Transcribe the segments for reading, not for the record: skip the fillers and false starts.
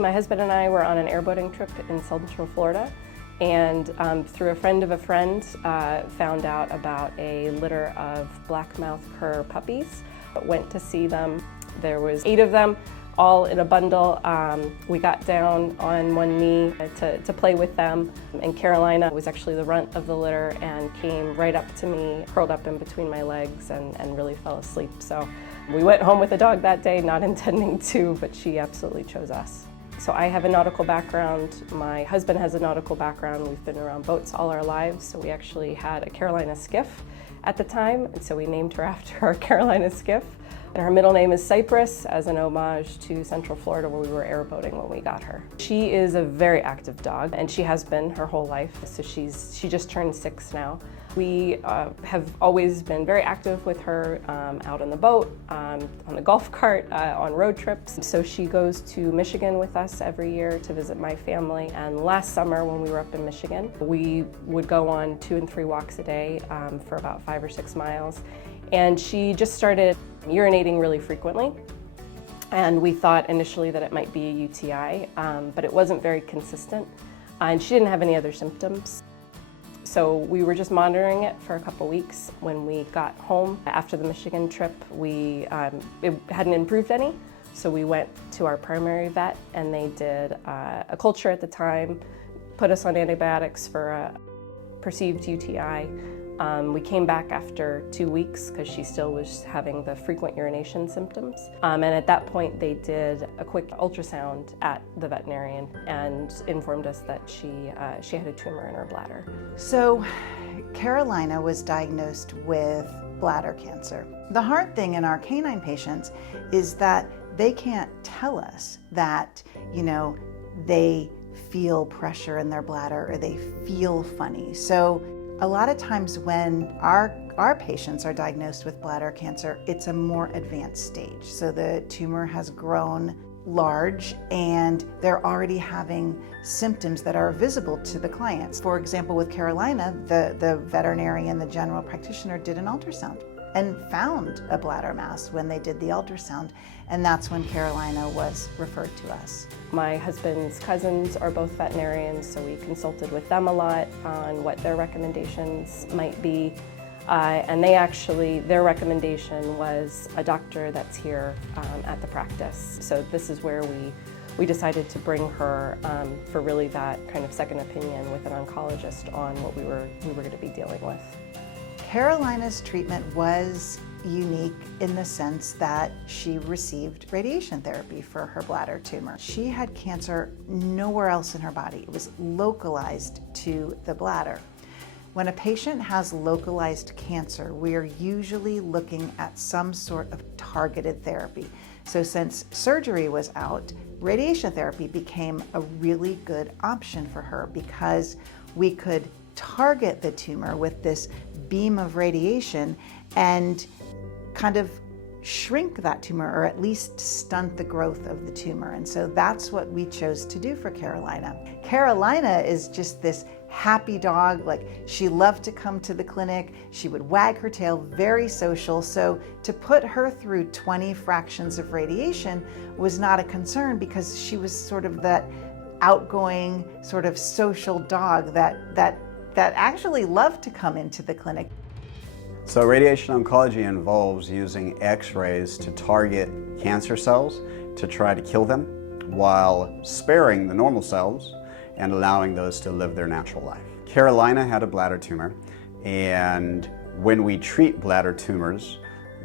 My husband and I were on an airboating trip in Central Florida, and through a friend of a friend, found out about a litter of black-mouth cur puppies. Went to see them. There was 8 of them, all in a bundle. We got down on one knee to play with them, and Carolina was actually the runt of the litter and came right up to me, curled up in between my legs, and really fell asleep. So we went home with the dog that day, not intending to, but she absolutely chose us. So I have a nautical background, my husband has a nautical background, we've been around boats all our lives, so we actually had a Carolina skiff at the time, and so we named her after our Carolina skiff. And her middle name is Cypress, as an homage to Central Florida where we were airboating when we got her. She is a very active dog, and she has been her whole life, so she just turned 6 now. We have always been very active with her out on the boat, on the golf cart, on road trips. So she goes to Michigan with us every year to visit my family. And last summer when we were up in Michigan, we would go on 2 and 3 walks a day for about 5 or 6 miles. And she just started urinating really frequently. And we thought initially that it might be a UTI, but it wasn't very consistent. And she didn't have any other symptoms. So we were just monitoring it for a couple weeks. When we got home after the Michigan trip, it hadn't improved any. So we went to our primary vet, and they did a culture at the time, put us on antibiotics for a perceived UTI. We came back after 2 weeks because she still was having the frequent urination symptoms. And at that point, they did a quick ultrasound at the veterinarian and informed us that she had a tumor in her bladder. So Carolina was diagnosed with bladder cancer. The hard thing in our canine patients is that they can't tell us that, they feel pressure in their bladder or they feel funny. So a lot of times when our patients are diagnosed with bladder cancer, it's a more advanced stage. So the tumor has grown large and they're already having symptoms that are visible to the clients. For example, with Carolina, the veterinarian, the general practitioner did an ultrasound and found a bladder mass when they did the ultrasound, and that's when Carolina was referred to us. My husband's cousins are both veterinarians, so we consulted with them a lot on what their recommendations might be. And their recommendation was a doctor that's here at the practice. So this is where we decided to bring her for really that kind of second opinion with an oncologist on what we were going to be dealing with. Carolina's treatment was unique in the sense that she received radiation therapy for her bladder tumor. She had cancer nowhere else in her body. It was localized to the bladder. When a patient has localized cancer, we are usually looking at some sort of targeted therapy. So since surgery was out, radiation therapy became a really good option for her because we could target the tumor with this beam of radiation and kind of shrink that tumor, or at least stunt the growth of the tumor. And so that's what we chose to do for Carolina. Carolina is just this happy dog. Like, she loved to come to the clinic. She would wag her tail, very social. So to put her through 20 fractions of radiation was not a concern because she was sort of that outgoing, sort of social dog that actually loved to come into the clinic. So radiation oncology involves using X-rays to target cancer cells to try to kill them while sparing the normal cells and allowing those to live their natural life. Carolina had a bladder tumor, and when we treat bladder tumors,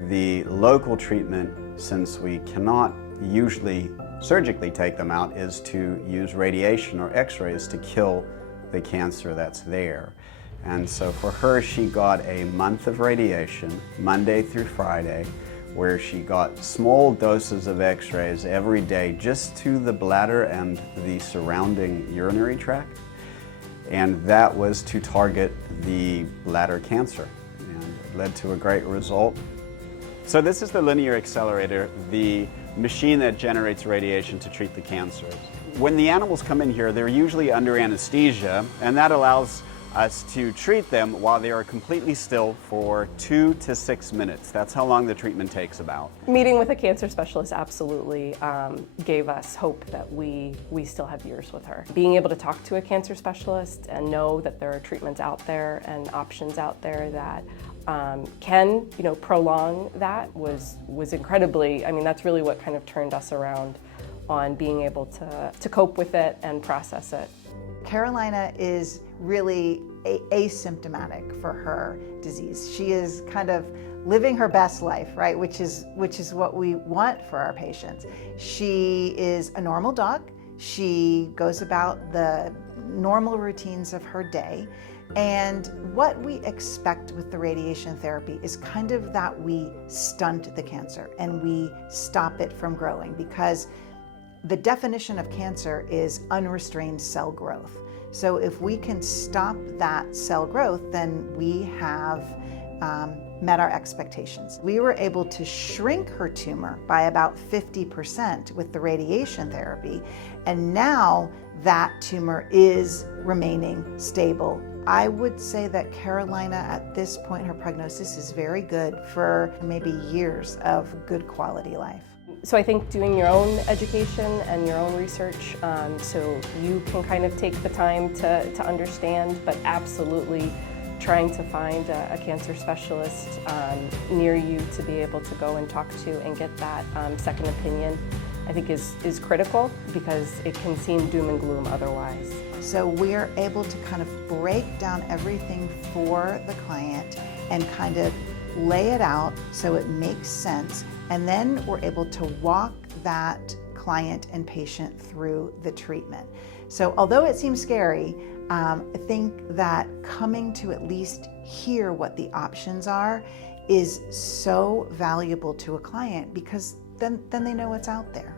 the local treatment, since we cannot usually surgically take them out, is to use radiation or X-rays to kill the cancer that's there. And so for her, she got a month of radiation, Monday through Friday, where she got small doses of X-rays every day just to the bladder and the surrounding urinary tract. And that was to target the bladder cancer, and it led to a great result. So this is the linear accelerator, the machine that generates radiation to treat the cancers. When the animals come in here, they're usually under anesthesia, and that allows us to treat them while they are completely still for 2 to 6 minutes. That's how long the treatment takes about. Meeting with a cancer specialist absolutely gave us hope that we still have years with her. Being able to talk to a cancer specialist and know that there are treatments out there and options out there that can, prolong that was incredibly, that's really what kind of turned us around on being able to cope with it and process it. Carolina is really asymptomatic for her disease. She is kind of living her best life, right? Which is what we want for our patients. She is a normal dog. She goes about the normal routines of her day. And what we expect with the radiation therapy is kind of that we stunt the cancer and we stop it from growing, because the definition of cancer is unrestrained cell growth. So if we can stop that cell growth, then we have met our expectations. We were able to shrink her tumor by about 50% with the radiation therapy, and now that tumor is remaining stable. I would say that Carolina, at this point, her prognosis is very good for maybe years of good quality life. So I think doing your own education and your own research, so you can kind of take the time to understand, but absolutely trying to find a cancer specialist near you to be able to go and talk to and get that second opinion, I think is critical, because it can seem doom and gloom otherwise. So we're able to kind of break down everything for the client and kind of lay it out so it makes sense, and then we're able to walk that client and patient through the treatment. So although it seems scary, I think that coming to at least hear what the options are is so valuable to a client, because then they know what's out there.